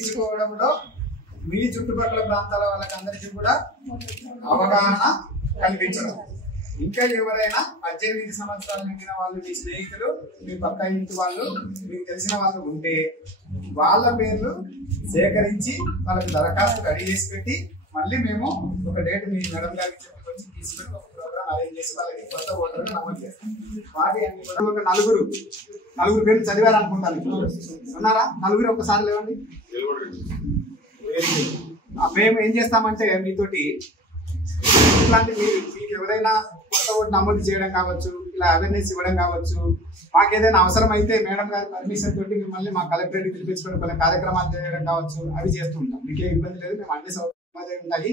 ఉపయోగించుకోవడంలో మీ చుట్టుపక్కల ప్రాంతాల వాళ్ళకందరికీ కూడా అవగాహన కల్పించడం. ఇంకా ఎవరైనా 18 సంవత్సరాలు నిండిన వాళ్ళు, మీ స్నేహితులు, మీ పక్క ఇంటి వాళ్ళు, మీకు తెలిసిన వాళ్ళు ఉంటే వాళ్ళ పేర్లు సేకరించి వాళ్ళకి దరఖాస్తు రెడీ చేసి పెట్టి మళ్ళీ మేము ఒక డేట్ మీ మేడం గారికి చెప్పుకొచ్చి తీసుకొని ఒక ప్రోగ్రామ్ అరేంజ్ చేసి వాళ్ళకి కొత్త ఓటర్లు నమోదు చేస్తాం. వాటి అన్ని కూడా ఒక నలుగురు పేర్లు చదివారనుకుంటాను. ఉన్నారా? నలుగురు ఒకసారి లేవండి. మేము ఏం చేస్తామంటే మీతోటి ఇట్లాంటి మీకు ఎవరైనా కొత్త ఓటు నమోదు చేయడం కావచ్చు, ఇలా అవేర్నెస్ ఇవ్వడం కావచ్చు, మాకు ఏదైనా అవసరం అయితే మేడం గారి పర్మిషన్ తోటి మిమ్మల్ని మా కలెక్టరేట్కి పిలిపించుకొని కొన్ని కార్యక్రమాలు చేయడం కావచ్చు, అవి చేస్తూ ఉంటాం. మీకే ఇబ్బంది లేదు. మేము అన్ని సౌకర్యాలు ఉంటాయి.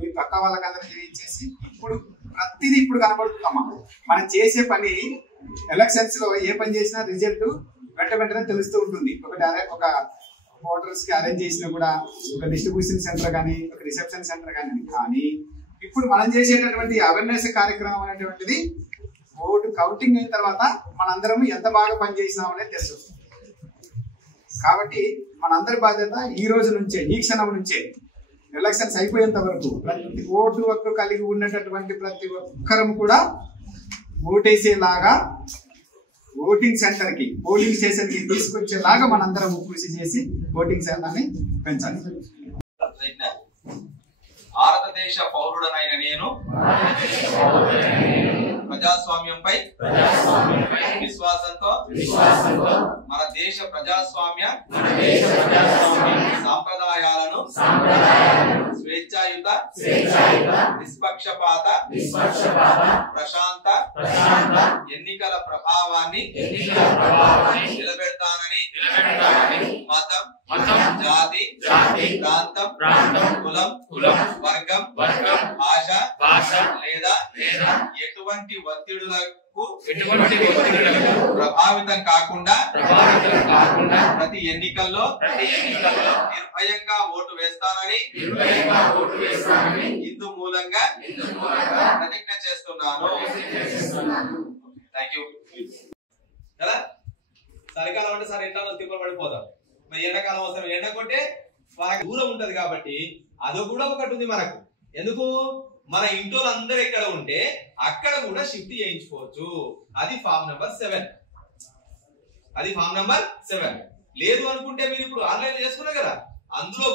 మీ పక్క వాళ్ళకి అందరూ చేయించేసి ఇప్పుడు ప్రతిదీ ఇప్పుడు కనబడుతుందమ్మా. మనం చేసే పని ఎలక్షన్స్ లో ఏ పని చేసినా రిజల్ట్ వెంటనే తెలుస్తూ ఉంటుంది. ఒక ఓటర్స్ కి అరేంజ్ చేసినా కూడా ఒక డిస్ట్రిబ్యూషన్ సెంటర్ కానీ, ఒక రిసెప్షన్ సెంటర్ కానీ ఇప్పుడు మనం చేసేటటువంటి అవేర్నెస్ కార్యక్రమం అనేటువంటిది ఓటు కౌంటింగ్ అయిన తర్వాత మనందరం ఎంత బాగా పనిచేసినాం అనేది తెలుసు. కాబట్టి మనందరి బాధ్యత ఈ రోజు నుంచే, ఈ క్షణం నుంచే ఎలక్షన్స్ అయిపోయేంత వరకు ప్రతి ఓటు హక్కు కలిగి ఉన్నటువంటి ప్రతి ఒక్కరం కూడా ఓటేసేలాగా ఓటింగ్ సెంటర్ కి, పోలింగ్ స్టేషన్ కి తీసుకొచ్చేలాగా మనందరం కృషి చేసి ఓటింగ్ శాతాన్ని పెంచాలి. భారతదేశ పౌరుడనైన నేను ప్రజాస్వామ్యంపై విశ్వాసంతో మన దేశ ప్రజాస్వామ్య సాంప్రదాయాలను స్వేచ్ఛాయుత, నిష్పక్షపాత, ప్రశాంత ఎన్నికల ప్రభావాన్ని నిలబెడతానని మతం, జాతి, ప్రాంతం, కులం, వర్గం, భాష లేదా ఎటువంటి ఒత్తిడులకు ప్రభావితం కాకుండా ప్రతి ఎన్నికల్లో నిర్భయంగా ఓటు వేస్తానని ఇందు మూలంగా ప్రతిజ్ఞ చేస్తున్నాను. Thank you. కదా చలికాలం అంటే సార్ ఎండలో తిప్పలు పడిపోతాం. మరి ఎండాకాలం అవసరం. ఎండ కొట్టే వాళ్ళకి దూరం ఉంటది కాబట్టి అదో కూడా ఒకటి ఉంది మనకు. ఎందుకు? మన ఇంట్లో అందరూ ఎక్కడ ఉంటే అక్కడ కూడా షిఫ్ట్ చేయించుకోవచ్చు. అది ఫామ్ నెంబర్ 7. లేదు అనుకుంటే మీరు ఇప్పుడు ఆన్లైన్ చేసుకున్నారు కదా, అందులో